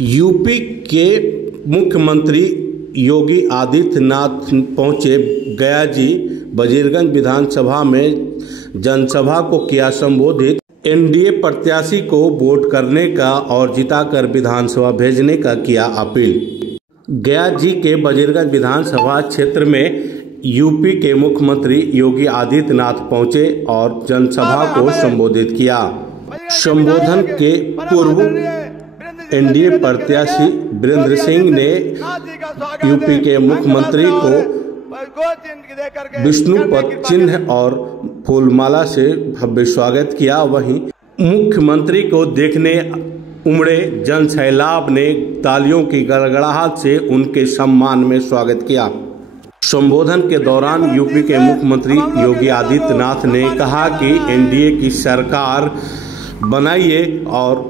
UP के मुख्यमंत्री योगी आदित्यनाथ पहुंचे गया जी वजीरगंज विधानसभा में जनसभा को किया संबोधित। एनडीए प्रत्याशी को वोट करने का और जिताकर विधानसभा भेजने का किया अपील। गया जी के वजीरगंज विधानसभा क्षेत्र में यूपी के मुख्यमंत्री योगी आदित्यनाथ पहुंचे और जनसभा को संबोधित किया। संबोधन के पूर्व एनडीए प्रत्याशी वीरेंद्र सिंह ने यूपी के मुख्यमंत्री को विष्णु पद चिन्ह और फूलमाला से भव्य स्वागत किया। वहीं मुख्यमंत्री को देखने उमड़े जन सैलाब ने तालियों की गड़गड़ाहट से उनके सम्मान में स्वागत किया। संबोधन के दौरान यूपी के मुख्यमंत्री योगी आदित्यनाथ ने कहा कि एनडीए की सरकार बनाइए और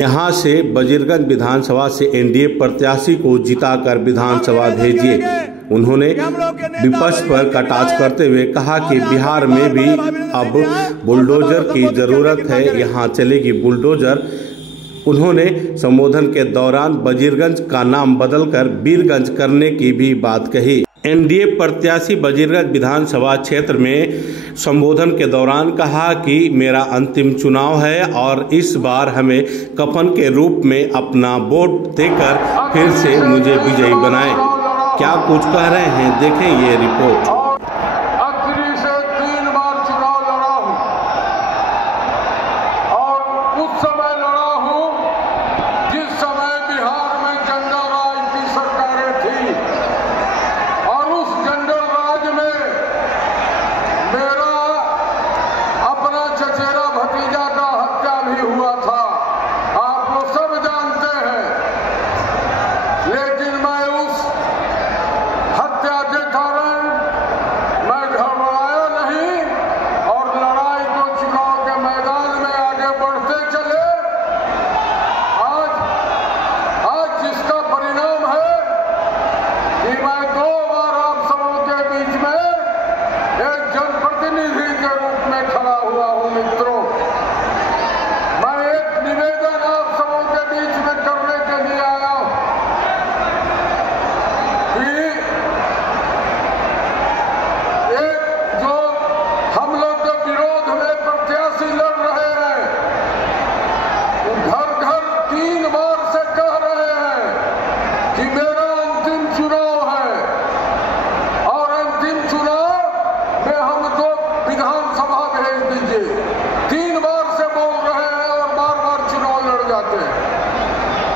यहां से वजीरगंज विधानसभा से एनडीए प्रत्याशी को जिताकर विधानसभा भेजिए। उन्होंने विपक्ष पर कटाक्ष करते हुए कहा कि बिहार में भी अब बुलडोजर की जरूरत है, यहां चलेगी बुलडोजर। उन्होंने संबोधन के दौरान वजीरगंज का नाम बदलकर वीरगंज करने की भी बात कही। एनडीए प्रत्याशी वजीरगंज विधानसभा क्षेत्र में संबोधन के दौरान कहा कि मेरा अंतिम चुनाव है और इस बार हमें कफन के रूप में अपना वोट देकर फिर से मुझे विजयी बनाएं। क्या कुछ कह रहे हैं, देखें ये रिपोर्ट।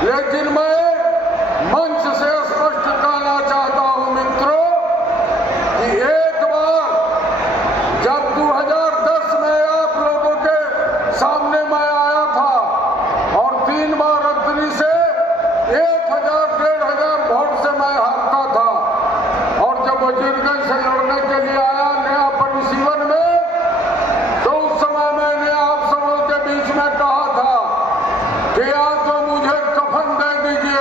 लेकिन मैं मंच से स्पष्ट कहना चाहता हूं मित्रों कि एक बार जब 2010 में आप लोगों के सामने मैं आया था और 3 बार रत्नी से 1000-1500 वोट से मैं हारता था और जब वजीरगंज से लड़ने के लिए आया नया परिसीवन में, तो उस समय मैंने आप सबों के बीच में कहा था कि या तो मुझे कफन दे दीजिए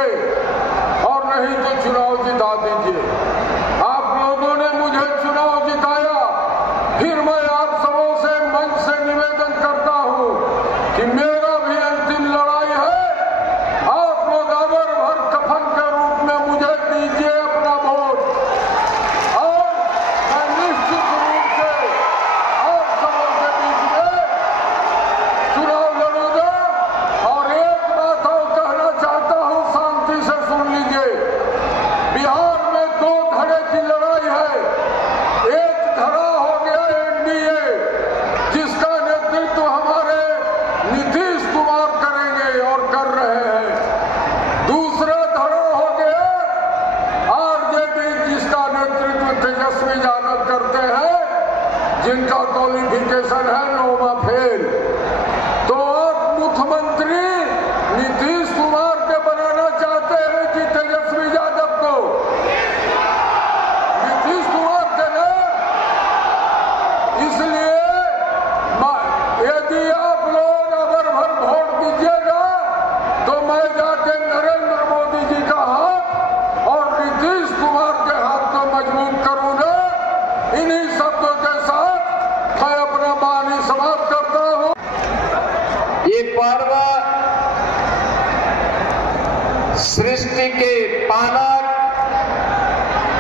सृष्टि के पालक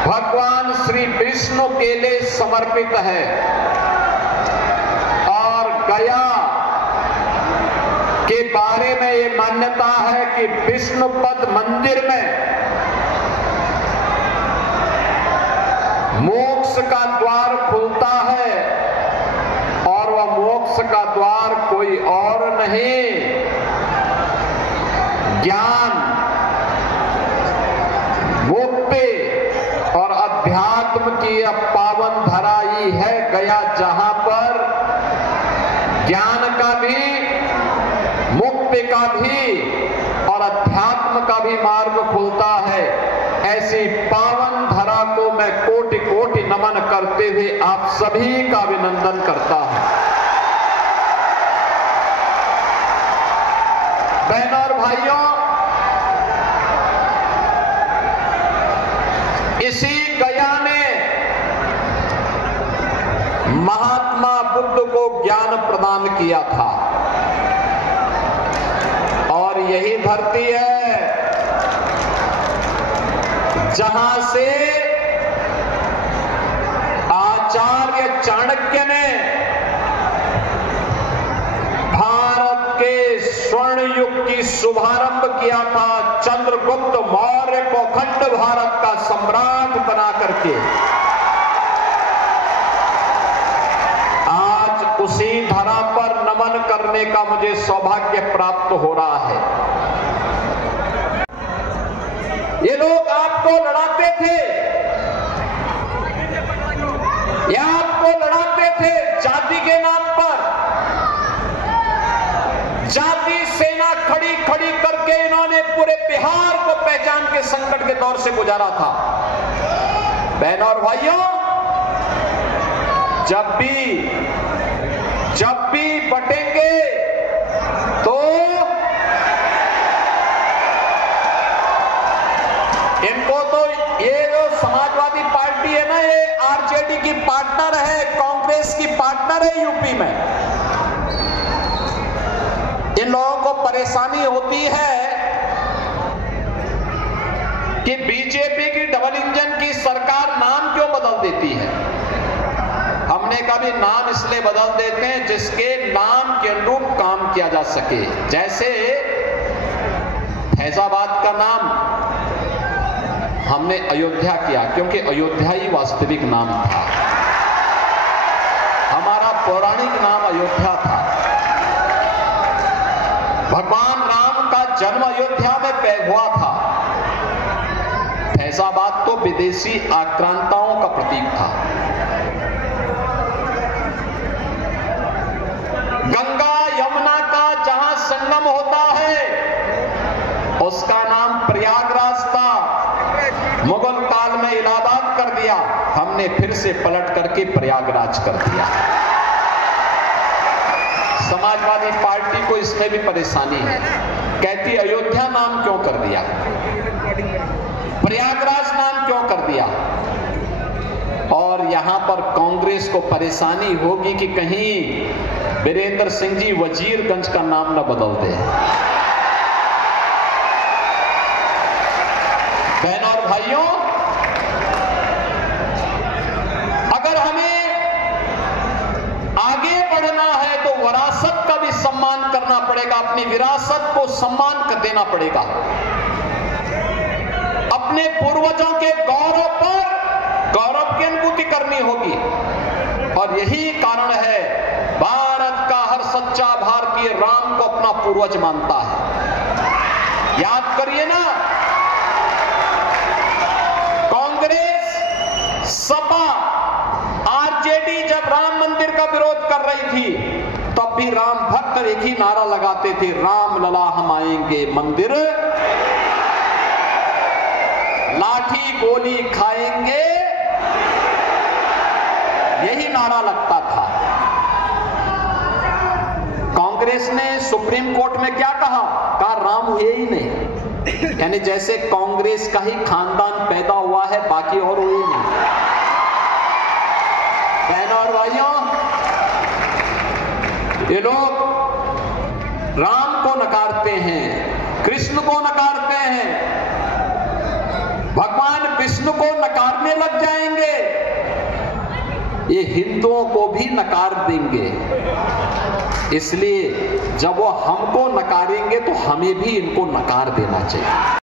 भगवान श्री विष्णु के लिए समर्पित है। और गया के बारे में ये मान्यता है कि विष्णुपद मंदिर में मोक्ष का द्वार खुलता है और वह मोक्ष का द्वार कोई और नहीं, ज्ञान, मुक्ति और अध्यात्म की यह पावन धरा ही है गया, जहां पर ज्ञान का भी, मुक्ति का भी और अध्यात्म का भी मार्ग खुलता है। ऐसी पावन धरा को मैं कोटि कोटि नमन करते हुए आप सभी का अभिनंदन करता हूं। बहनों और भाइयों, इसी गया ने महात्मा बुद्ध को ज्ञान प्रदान किया था और यही धरती है जहां से आचार्य चाणक्य ने भारत के स्वर्ण युग की शुभारंभ किया था, चंद्रगुप्त मौर्य को अखंड भारत का सम्राट बना करके। आज उसी धरा पर नमन करने का मुझे सौभाग्य प्राप्त हो रहा है। ये लोग आपको लड़ाते थे, ये आपको लड़ाते थे जाति के नाम पर। जाति सेना खड़ी खड़ी करके इन्होंने पूरे बिहार को पहचान के संकट के दौर से गुजारा था। बहनों और भाइयों, जब भी बटेंगे तो इनको तो ये जो समाजवादी पार्टी है ना, ये आरजेडी की पार्टनर है, कांग्रेस की पार्टनर है यूपी में। इन लोगों को परेशानी होती है कि बीजेपी की डबल इंजन की सरकार नाम क्यों बदल देती है। हमने कभी नाम इसलिए बदल देते हैं जिसके नाम के अनुरूप काम किया जा सके। जैसे फैजाबाद का नाम हमने अयोध्या किया क्योंकि अयोध्या ही वास्तविक नाम था। हमारा पौराणिक नाम अयोध्या था। भगवान राम का जन्म अयोध्या में हुआ था। फैजाबाद तो विदेशी आक्रांताओं का प्रतीक था। गंगा यमुना का जहां संगम होता है उसका नाम प्रयागराज था। मुगल काल में इलाहाबाद कर दिया, हमने फिर से पलट करके प्रयागराज कर दिया। समाजवादी पार्टी को इसमें भी परेशानी है, कहती अयोध्या नाम क्यों कर दिया, प्रयागराज नाम क्यों कर दिया। और यहां पर कांग्रेस को परेशानी होगी कि कहीं वीरेंद्र सिंह जी वजीरगंज का नाम न बदल दे। बहनों और भाइयों, अगर हमें आगे बढ़ना है तो विरासत का भी सम्मान करना पड़ेगा, अपनी विरासत को सम्मान कर देना पड़ेगा। अपने पूर्वजों के गौरव पर गौरव की अनुभूति करनी होगी। और यही कारण है भारत का हर सच्चा भारतीय राम को अपना पूर्वज मानता है। याद करिए ना, कांग्रेस, सपा, आरजेडी जब राम मंदिर का विरोध कर रही थी तब भी राम भक्त एक ही नारा लगाते थे, राम लला हम आएंगे मंदिर, लाठी गोली खाएंगे, यही नारा लगता था। कांग्रेस ने सुप्रीम कोर्ट में क्या कहा राम हुए ही नहीं, यानी जैसे कांग्रेस का ही खानदान पैदा हुआ है, बाकी और हुए नहीं। बहनों और भाइयों, ये लोग राम को नकारते हैं, कृष्ण को नकारते हैं, ये हिंदुओं को भी नकार देंगे। इसलिए जब वो हमको नकारेंगे तो हमें भी इनको नकार देना चाहिए।